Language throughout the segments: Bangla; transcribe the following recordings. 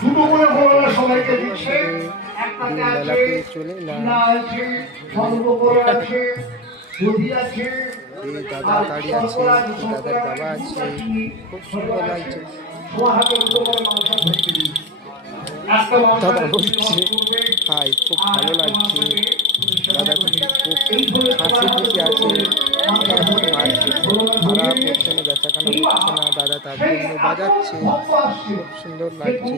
দুটো করে বড়রা সবাইকে দিচ্ছে। একটাতে আছে মেলাতে চলে এলাম। না আছে, সর্বপরে আছে, বুদ্ধি আছে, এই দাদা দাঁড়িয়ে আছে, দাদার বাবা আছে, খুব সুন্দর লাগছে। দাদা বলছে হাই, খুব ভালো লাগছে। দাদা খুব হাসি খুশি আছে। এখন মারা করছে না, বেচাকেনা হচ্ছে না, দাদা তার জন্য বাজাচ্ছে। খুব সুন্দর লাগছে।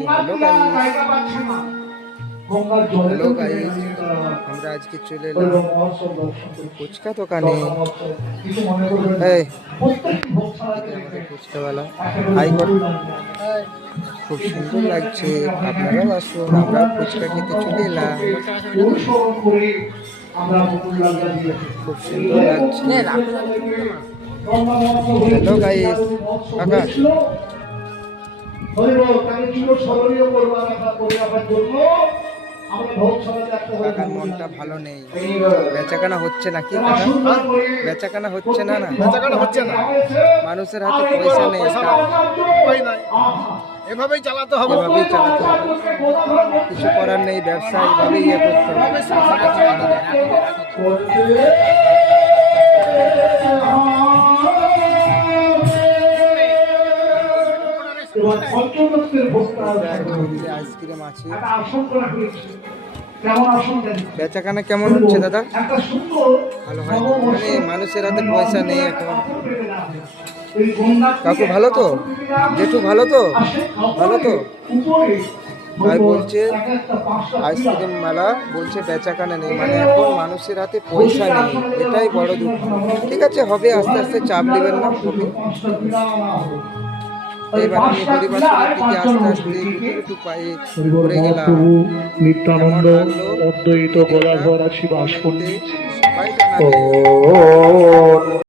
হ্যালো গাইস, আমরা আজকে চলে এলাম ফুচকা দোকানে। এই আমাদের ফুচকাওয়ালা হাই কর। খুব সুন্দর লাগছে, আপনারাও আসুন, আমরা ফুচকা খেতে চলে এলাম। খুব সুন্দর লাগছে। হ্যালো গাইস, আকাশ কাকার মনটা ভালো নেই, বেচাকেনা হচ্ছে না। কি বেচাকেনা হচ্ছে না? না বেচাকেনা হচ্ছে না, মানুষের হাতে পয়সা নেই, এভাবেই চালাতে হবে। কিছু করার নেই, ব্যবসা এইভাবেই ইয়ে করতে হবে। আইসক্রিম আছে। বেচাকেনা কেমন হচ্ছে দাদা? ভালো হয়, মানে মানুষের হাতে পয়সা নেই এখন। কাকু ভালো তো? জেঠু ভালো তো? ভালো তো? ভাই বলছে আইসক্রিম মেলা, বলছে বেচাকেনা নেই, মানে এখন মানুষের হাতে পয়সা নেই, এটাই বড় দুঃখ। ঠিক আছে, হবে, আস্তে আস্তে চাপ নেবেন না, হবে। এবার আমি হরিবাসনের দিকে আস্তে আস্তে একটু পায়ে ঘুরে গেলাম। নিত্যানন্দ অদ্বৈত গদাধর শিবাস পণ্ডিত সবাই জানাবে।